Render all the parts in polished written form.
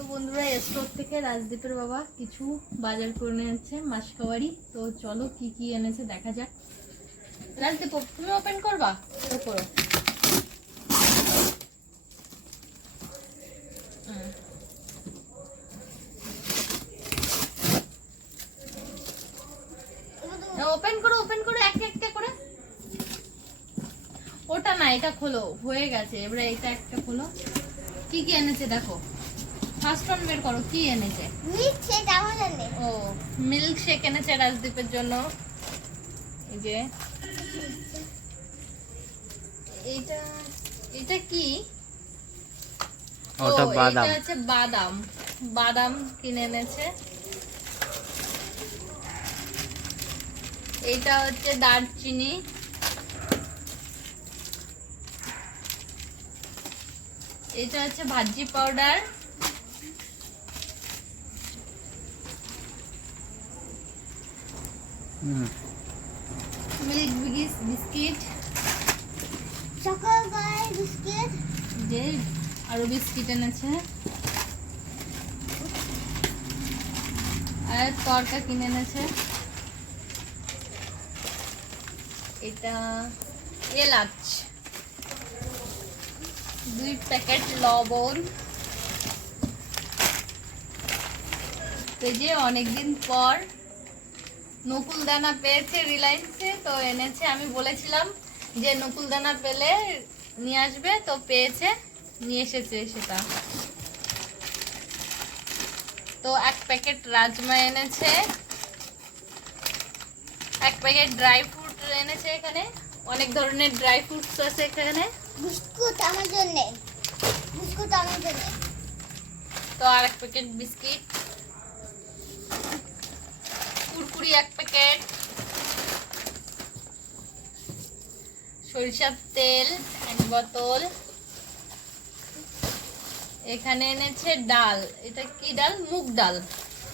তো বন্ধুরা স্টোর থেকে রাজদীপের বাবা কিছু বাজার করে এনেছে মাসকাবারি। তো চলো কি কি এনেছে দেখা যাক। রাজদীপ তুমি ওপেন করবা? তো করো। ওপেন করো ওপেন করো একটা একটা করে। ওটা না, এটা খোলো, হয়ে গেছে। এবারে এটা একটা খোলো। কি কি এনেছে দেখো। ফার্স্ট ওয়ান বের করো, কি এনেছে? মিল্ক শেক আমার জন্য। ও মিল্ক শেক এনেছে রাজদীপের জন্য। এই যে এটা এটা কি? ওটা বাদাম। এটা হচ্ছে বাদাম। বাদাম কিনে এনেছে। এটা হচ্ছে দারচিনি। এটা হচ্ছে ভাজি powder. Milk biscuit. Chocobar biscuit. যে আরো বিস্কিট এনেছে। আর তরকা কিনে এনেছে। এটা এলাচ। 2 প্যাকেট লবণ। এই যে অনেকদিন পর নকুল দানা পেয়েছে রিলায়েন্সে, তো এনেছে। আমি বলেছিলাম যে নকুল দানা পেলে নিয়ে আসবে, তো পেয়েছে, নিয়ে এসেছে সেটা। তো 1 প্যাকেট রাজমা এনেছে। 1 প্যাকেট ড্রাই ফ্রুট এনেছে। এখানে অনেক ধরনের ড্রাই ফ্রুটস আছে এখানে। বিস্কুট আমার জন্য। বিস্কুট আমার জন্য। তো আর 1 প্যাকেট বিস্কিট। কুরকুরি 1 প্যাকেট। সরিষার তেল 1 বোতল। এখানে এনেছে ডাল। এটা কি ডাল? মুগ ডাল।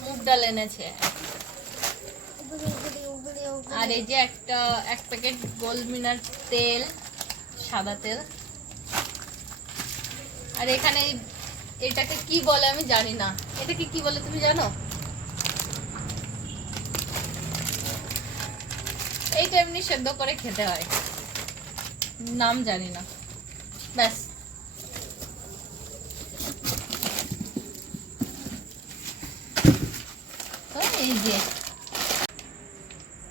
মুগ ডাল এনেছে। আর এই যে 1 প্যাকেট গোলমিনার তেল, সাদা তেল। আর এখানে এটাকে কি বলে আমি জানি না। এটাকে কি বলে তুমি জানো? এইটা এমনি সেদ্ধ করে খেতে হয়, নাম জানি না। ব্যাস। তো এই যে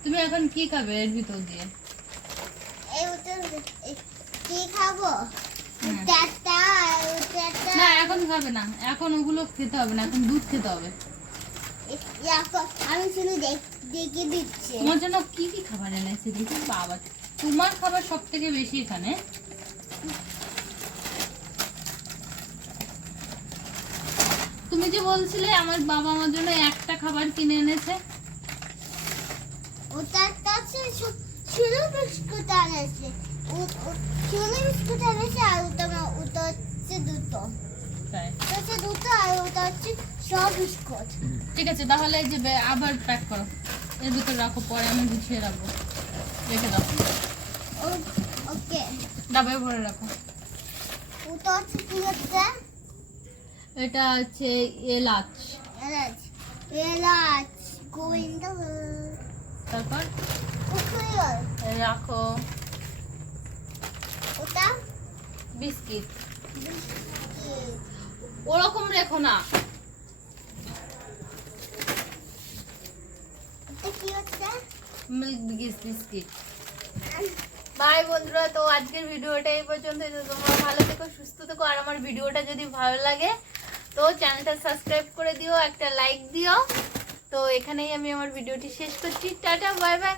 তুমি এখন কি খাবে এর ভিতর দিয়ে? কি খাবো? না এখন খাবে না, এখন ওগুলো খেতে হবে না, এখন দুধ খেতে হবে। আমি শুধু দেখে দিচ্ছি। তোমার জন্য কি কি খাবার এনেছে দেখি। বাবা, তোমার খাবার সব থেকে বেশি এখানে। তুমি যে বলছিলে আমার বাবা আমার জন্য একটা খাবার কিনে এনেছে। ওটার কাছে শুধু বিস্কুট এনেছে। শুধু বিস্কুট এনেছে আর ওটা হচ্ছে দুটো। তাই ওটা হচ্ছে দুটো আর ওটা হচ্ছে সব বিস্কুট। ঠিক আছে, তাহলে এই যে আবার প্যাক করো, এর ভিতর রাখো, পরে আমি গুছিয়ে রাখবো। রেখে দাও। ওকে, ডাবায় ভরে রাখো। ওটা হচ্ছে কি হচ্ছে? এটা হচ্ছে এলাচ। এলাচ। এলাচ গোবিন্দ। তারপর রাখো। ওটা বিস্কিট। ওরকম রেখো না। কি হচ্ছে? Milk biscuit. বাই বন্ধুরা, তো আজকের ভিডিওটা এই পর্যন্ত। তোমরা ভালো থেকো, সুস্থ থেকো। আর আমার ভিডিওটা যদি ভালো লাগে তো চ্যানেলটা সাবস্ক্রাইব করে দিও, একটা লাইক দিও। তো এখানেই আমি আমার ভিডিওটি শেষ করছি। Tata, bye bye.